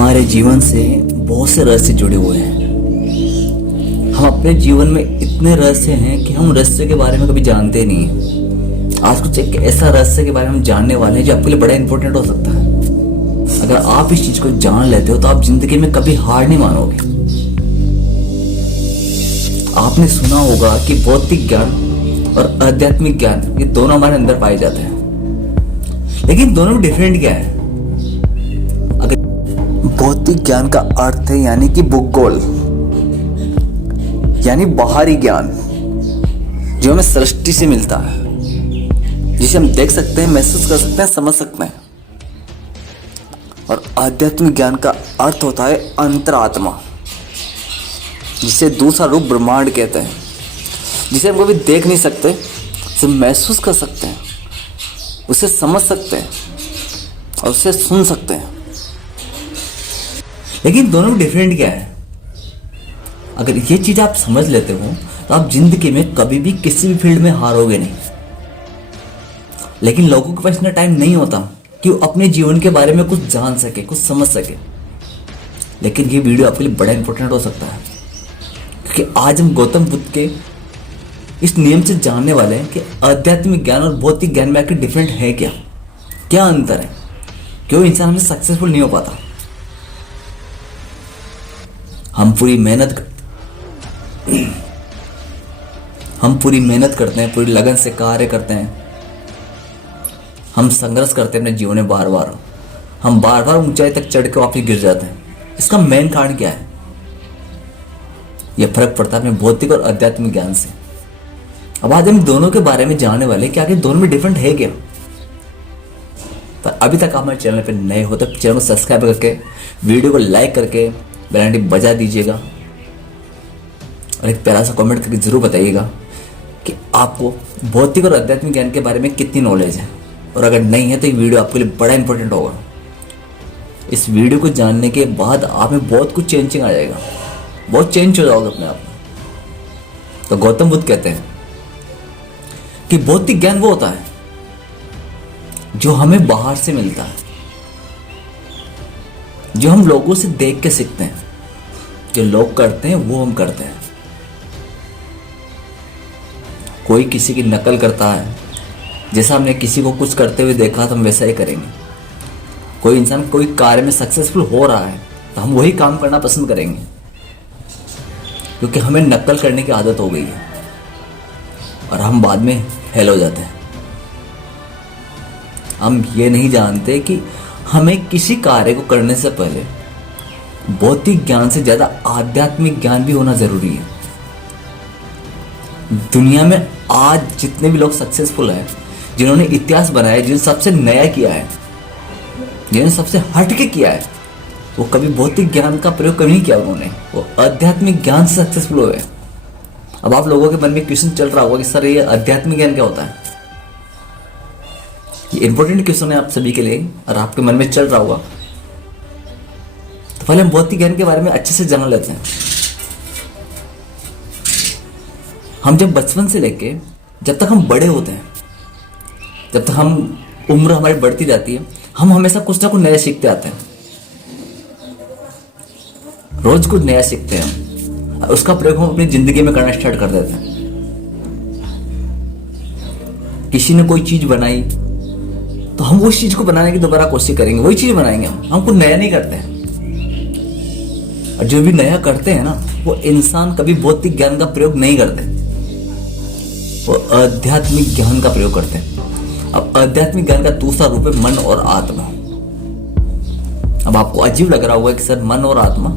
हमारे जीवन से बहुत से रहस्य जुड़े हुए हैं। हम अपने जीवन में इतने रहस्य हैं कि हम रहस्य के बारे में कभी जानते नहीं हैं। आज कुछ एक ऐसा रहस्य के बारे में हम जानने वाले हैं जो आपके लिए बड़ा इंपॉर्टेंट हो सकता है। अगर आप इस चीज को जान लेते हो तो आप जिंदगी में कभी हार नहीं मानोगे। आपने सुना होगा कि भौतिक ज्ञान और आध्यात्मिक ज्ञान ये दोनों हमारे अंदर पाए जाते हैं, लेकिन दोनों में डिफरेंट क्या है? भौतिक ज्ञान का अर्थ है यानी कि भूगोल, यानी बाहरी ज्ञान जो हमें सृष्टि से मिलता है, जिसे हम देख सकते हैं, महसूस कर सकते हैं, समझ सकते हैं। और आध्यात्मिक ज्ञान का अर्थ होता है अंतरात्मा, जिसे दूसरा रूप ब्रह्मांड कहते हैं, जिसे हम कभी देख नहीं सकते, उसे महसूस कर सकते हैं, उसे समझ सकते हैं और उसे सुन सकते हैं। लेकिन दोनों में डिफरेंट क्या है? अगर ये चीज आप समझ लेते हो तो आप जिंदगी में कभी भी किसी भी फील्ड में हारोगे नहीं। लेकिन लोगों के पास इतना टाइम नहीं होता कि वो अपने जीवन के बारे में कुछ जान सके, कुछ समझ सके। लेकिन ये वीडियो आपके लिए बड़ा इंपॉर्टेंट हो सकता है, क्योंकि आज हम गौतम बुद्ध के इस नियम से जानने वाले हैं कि आध्यात्मिक ज्ञान और भौतिक ज्ञान में आखिर डिफरेंट है क्या, क्या अंतर है, क्यों इंसान हमें सक्सेसफुल नहीं हो पाता। हम पूरी मेहनत करते हैं, पूरी लगन से कार्य करते हैं, हम संघर्ष करते हैं अपने जीवन में बार बार, हम बार बार ऊंचाई तक चढ़ के वापस गिर जाते हैं। इसका मेन कारण क्या है? यह फर्क पड़ता है अपने भौतिक और आध्यात्मिक ज्ञान से। अब आज हम दोनों के बारे में जानने वाले हैं कि आखिर दोनों में डिफरेंट है क्या। पर अभी तक आप हमारे चैनल पर नए हो तो चैनल को सब्सक्राइब करके, वीडियो को लाइक करके बेल आइकन बजा दीजिएगा और एक प्यारा सा कमेंट करके जरूर बताइएगा कि आपको भौतिक और आध्यात्मिक ज्ञान के बारे में कितनी नॉलेज है। और अगर नहीं है तो ये वीडियो आपके लिए बड़ा इंपॉर्टेंट होगा। इस वीडियो को जानने के बाद आप में बहुत कुछ चेंजिंग आ जाएगा, बहुत चेंज हो जाओगे अपने आप में। तो गौतम बुद्ध कहते हैं कि भौतिक ज्ञान वो होता है जो हमें बाहर से मिलता है, जो हम लोगों से देख के सीखते हैं, जो लोग करते हैं वो हम करते हैं। कोई किसी की नकल करता है, जैसा हमने किसी को कुछ करते हुए देखा तो हम वैसा ही करेंगे। कोई इंसान कोई कार्य में सक्सेसफुल हो रहा है तो हम वही काम करना पसंद करेंगे, क्योंकि हमें नकल करने की आदत हो गई है और हम बाद में फेल हो जाते हैं। हम ये नहीं जानते कि हमें किसी कार्य को करने से पहले भौतिक ज्ञान से ज्यादा आध्यात्मिक ज्ञान भी होना जरूरी है। दुनिया में आज जितने भी लोग सक्सेसफुल हैं, जिन्होंने इतिहास बनाया, जिन्होंने सबसे नया किया है, जिन्होंने सबसे हटके किया है, वो कभी भौतिक ज्ञान का प्रयोग कभी नहीं किया। उन्होंने वो आध्यात्मिक ज्ञान से सक्सेसफुल हुए। अब आप लोगों के मन में क्वेश्चन चल रहा होगा कि सर ये आध्यात्मिक ज्ञान क्या होता है? ये इंपॉर्टेंट क्वेश्चन है आप सभी के लिए और आपके मन में चल रहा होगा। तो पहले हम भौतिक ज्ञान के बारे में अच्छे से जान लेते हैं। हम जब बचपन से लेके जब तक हम बड़े होते हैं, जब तक हम उम्र हमारी बढ़ती जाती है, हम हमेशा कुछ ना कुछ नया सीखते आते हैं। रोज कुछ नया सीखते हैं और उसका प्रयोग हम अपनी जिंदगी में करना स्टार्ट कर देते हैं। किसी ने कोई चीज बनाई तो हम उस चीज को बनाने की दोबारा कोशिश करेंगे, वही चीज बनाएंगे। हम कुछ नया नहीं करते हैं। और जो भी नया करते हैं ना, वो इंसान कभी भौतिक ज्ञान का प्रयोग नहीं करते, वो आध्यात्मिक ज्ञान का प्रयोग करते हैं। अब आध्यात्मिक ज्ञान का दूसरा रूप है मन और आत्मा। अब आपको अजीब लग रहा होगा कि सर मन और आत्मा,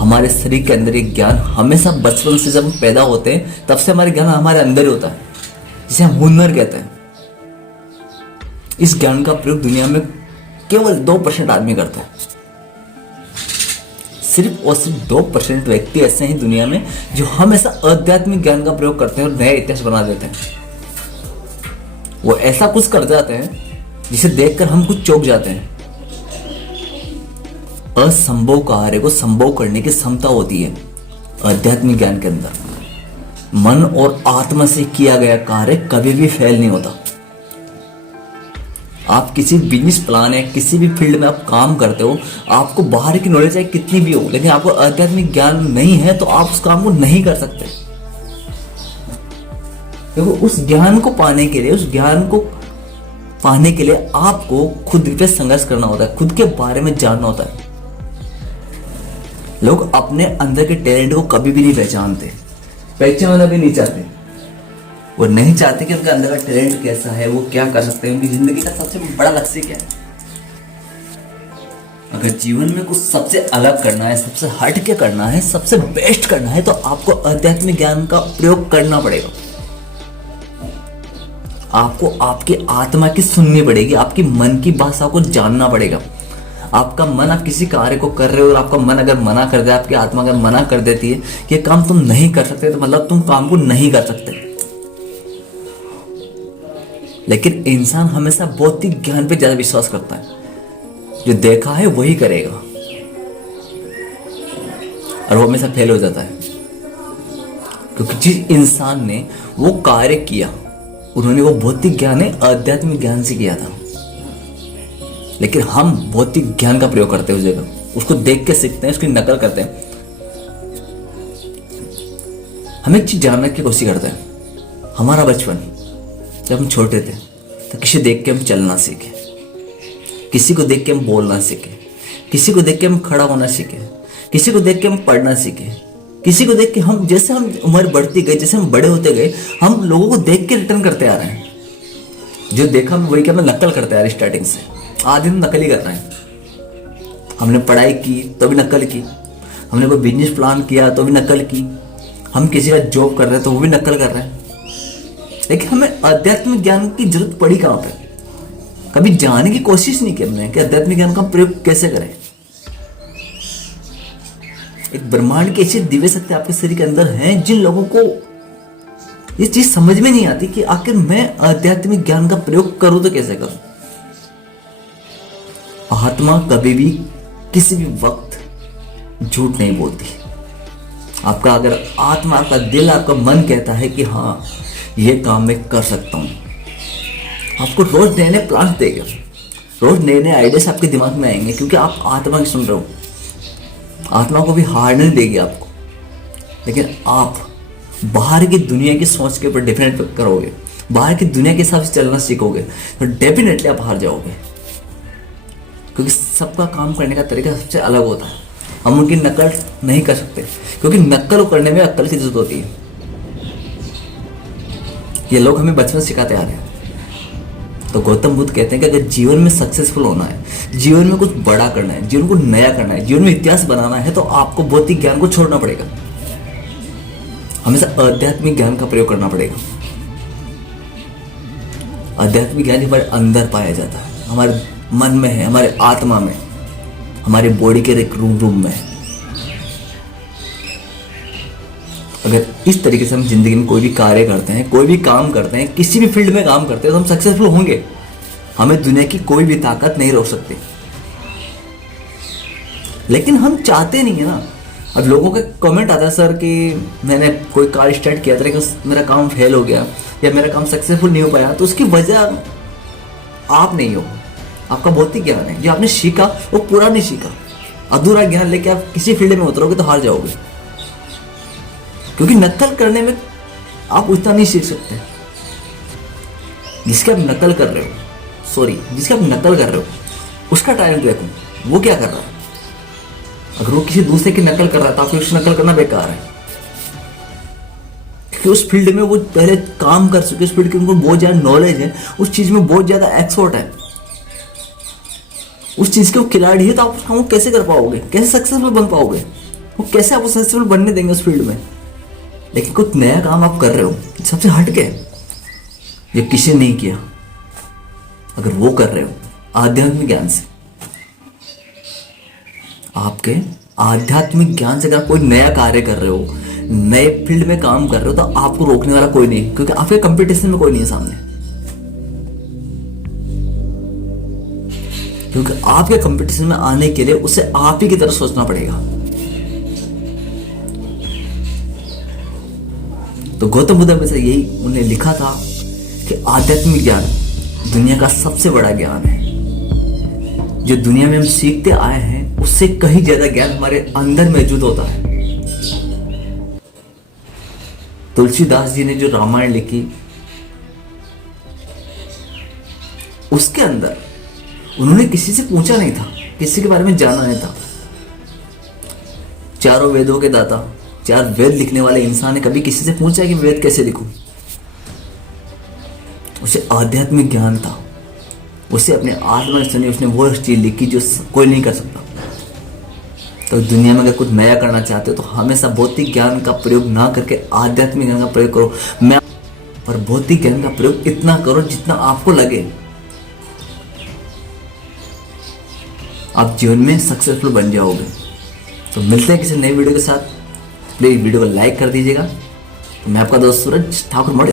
हमारे शरीर के अंदर एक ज्ञान हमेशा बचपन से जब हम पैदा होते हैं तब से हमारे ज्ञान हमारे अंदर ही होता है, जिसे हम हुनर कहते हैं। इस ज्ञान का प्रयोग दुनिया में केवल 2% आदमी करते हैं। सिर्फ और सिर्फ 2% व्यक्ति ऐसे हैं दुनिया में जो हमेशा आध्यात्मिक ज्ञान का प्रयोग करते हैं और नया इतिहास बना देते हैं। वो ऐसा कुछ कर जाते हैं जिसे देखकर हम कुछ चौंक जाते हैं। असंभव कार्य को संभव करने की क्षमता होती है आध्यात्मिक ज्ञान के अंदर। मन और आत्मा से किया गया कार्य कभी भी फेल नहीं होता। आप किसी बिजनेस प्लान है, किसी भी फील्ड में आप काम करते हो, आपको बाहर की नॉलेज चाहे कितनी भी हो, लेकिन आपको आध्यात्मिक ज्ञान नहीं है तो आप उस काम को नहीं कर सकते। क्योंकि उस ज्ञान को पाने के लिए, उस ज्ञान को पाने के लिए आपको खुद पे संघर्ष करना होता है, खुद के बारे में जानना होता है। लोग अपने अंदर के टैलेंट को कभी भी नहीं पहचानते, पहचानना भी नहीं चाहते। वो नहीं चाहते कि उनका अंदर का टैलेंट कैसा है, वो क्या कर सकते हैं, उनकी जिंदगी का सबसे बड़ा लक्ष्य क्या है। अगर जीवन में कुछ सबसे अलग करना है, सबसे हट के करना है, सबसे बेस्ट करना है, तो आपको आध्यात्मिक ज्ञान का प्रयोग करना पड़ेगा। आपको आपकी आत्मा की सुननी पड़ेगी, आपकी मन की भाषा को जानना पड़ेगा। आपका मन, आप किसी कार्य को कर रहे हो और आपका मन अगर मना कर दे, आपकी आत्मा अगर मना कर देती है कि ये काम तुम नहीं कर सकते, तो मतलब तुम काम को नहीं कर सकते। लेकिन इंसान हमेशा भौतिक ज्ञान पे ज्यादा विश्वास करता है, जो देखा है वही करेगा, और वो हमेशा फेल हो जाता है। क्योंकि जिस इंसान ने वो कार्य किया, उन्होंने वो भौतिक ज्ञान है आध्यात्मिक ज्ञान से किया था। लेकिन हम भौतिक ज्ञान का प्रयोग करते हैं उस जगह, उसको देख के सीखते हैं, उसकी नकल करते हैं। हम एक चीज जानने की कोशिश करते हैं। हमारा बचपन, जब हम छोटे थे, तो किसी देख के हम चलना सीखे, किसी को देख के हम बोलना सीखे, किसी को देख के हम खड़ा होना सीखे, किसी को देख के हम पढ़ना सीखे, किसी को देख के हम, जैसे हम उम्र बढ़ती गई, जैसे हम बड़े होते गए, हम लोगों को देख के रिटर्न करते आ रहे हैं। जो देखा हम वही, क्या मैं नकल करते आ रहे स्टार्टिंग से, आधे हम नकल ही कर रहे हैं। हमने पढ़ाई की तो भी नकल की, हमने कोई बिजनेस प्लान किया तो भी नकल की, हम किसी का जॉब कर रहे हैं तो वो भी नकल कर रहे हैं। लेकिन हमें आध्यात्मिक ज्ञान की जरूरत पड़ी कहाँ पे? कभी जानने की कोशिश नहीं की हमने कि आध्यात्मिक ज्ञान का प्रयोग कैसे करें। एक ब्रह्मांड की ऐसी दिव्य शक्ति आपके शरीर के अंदर है, जिन लोगों को ये चीज समझ में नहीं आती कि आखिर मैं आध्यात्मिक ज्ञान का प्रयोग करूं तो कैसे करूं। आत्मा कभी भी किसी भी वक्त झूठ नहीं बोलती। आपका अगर आत्मा, आपका दिल, आपका मन कहता है कि हाँ ये काम मैं कर सकता हूं, आपको रोज नए नए प्लान देगा, रोज नए नए आइडियाज आपके दिमाग में आएंगे, क्योंकि आप आत्मा की सुन रहे हो। आत्मा को भी हार नहीं देगी आपको। लेकिन आप बाहर की दुनिया की सोच के ऊपर डिपेंड करोगे, बाहर की दुनिया के हिसाब से चलना सीखोगे, तो डेफिनेटली आप हार जाओगे। क्योंकि सबका काम करने का तरीका सबसे अलग होता है। हम उनकी नकल नहीं कर सकते, क्योंकि नकल करने में अक्ल की जरूरत होती है। ये लोग हमें बचपन से सिखाते आ रहे हैं। तो गौतम बुद्ध कहते हैं कि अगर जीवन में सक्सेसफुल होना है, जीवन में कुछ बड़ा करना है, जीवन को नया करना है, जीवन में इतिहास बनाना है, तो आपको भौतिक ज्ञान को छोड़ना पड़ेगा। हमेशा आध्यात्मिक ज्ञान का प्रयोग करना पड़ेगा। आध्यात्मिक ज्ञान हमारे अंदर पाया जाता है, हमारे मन में है, हमारे आत्मा में, हमारे बॉडी के एक रूम में। अगर इस तरीके से हम जिंदगी में कोई भी कार्य करते हैं, कोई भी काम करते हैं, किसी भी फील्ड में काम करते हैं, तो हम सक्सेसफुल होंगे। हमें दुनिया की कोई भी ताकत नहीं रोक सकती। लेकिन हम चाहते नहीं है ना। अब लोगों का कमेंट आता है, सर कि मैंने कोई कार्य स्टार्ट किया था लेकिन मेरा काम फेल हो गया या मेरा काम सक्सेसफुल नहीं हो पाया। तो उसकी वजह आप नहीं हो, आपका भौतिक ज्ञान है। जो आपने सीखा वो पूरा नहीं सीखा। अधूरा ज्ञान लेके आप किसी फील्ड में उतरोगे तो हार जाओगे, क्योंकि नकल करने में आप उतना नहीं सीख सकते। जिसके आप नकल कर रहे हो, उसका टैलेंट देखो वो क्या कर रहा है। अगर वो किसी दूसरे की नकल कर रहा है तो आपको उसकी नकल करना बेकार है, क्योंकि उस फील्ड में वो पहले काम कर चुके, उस फील्ड की उनको बहुत ज्यादा नॉलेज है, उस चीज में बहुत ज्यादा एक्सपर्ट है, उस चीज के वो खिलाड़ी है। तो आप उस काम को कैसे कर पाओगे, कैसे सक्सेसफुल बन पाओगे, वो कैसे आपको सक्सेसफुल बनने देंगे उस फील्ड में। लेकिन कुछ नया काम आप कर रहे हो सबसे हटके, जो किसी ने नहीं किया, अगर वो कर रहे हो आध्यात्मिक ज्ञान से, आपके आध्यात्मिक ज्ञान से अगर कोई नया कार्य कर रहे हो, नए फील्ड में काम कर रहे हो, तो आपको रोकने वाला कोई नहीं, क्योंकि आपके कंपटीशन में कोई नहीं है सामने। क्योंकि आपके कंपटीशन में आने के लिए उसे आप ही की तरह सोचना पड़ेगा। तो गौतम बुद्ध में से यही उन्हें लिखा था कि आध्यात्मिक ज्ञान दुनिया का सबसे बड़ा ज्ञान है। जो दुनिया में हम सीखते आए हैं उससे कहीं ज्यादा ज्ञान हमारे अंदर मौजूद होता है। तुलसीदास जी ने जो रामायण लिखी, उसके अंदर उन्होंने किसी से पूछा नहीं था, किसी के बारे में जाना नहीं था। चारों वेदों के दाता, 4 वेद लिखने वाले इंसान ने कभी किसी से पूछा कि वेद कैसे लिखूं? उसे आध्यात्मिक ज्ञान था, उसे अपने आत्मा से उसने वो चीज लिखी जो कोई नहीं कर सकता। तो दुनिया में अगर कुछ नया करना चाहते हो तो हमेशा भौतिक ज्ञान का प्रयोग ना करके आध्यात्मिक ज्ञान का प्रयोग करो। मैं पर भौतिक ज्ञान का प्रयोग इतना करो जितना आपको लगे आप जीवन में सक्सेसफुल बन जाओगे। तो मिलते हैं किसी नई वीडियो के साथ। प्लीज वीडियो को लाइक कर दीजिएगा। तो मैं आपका दोस्त सूरज ठाकुर।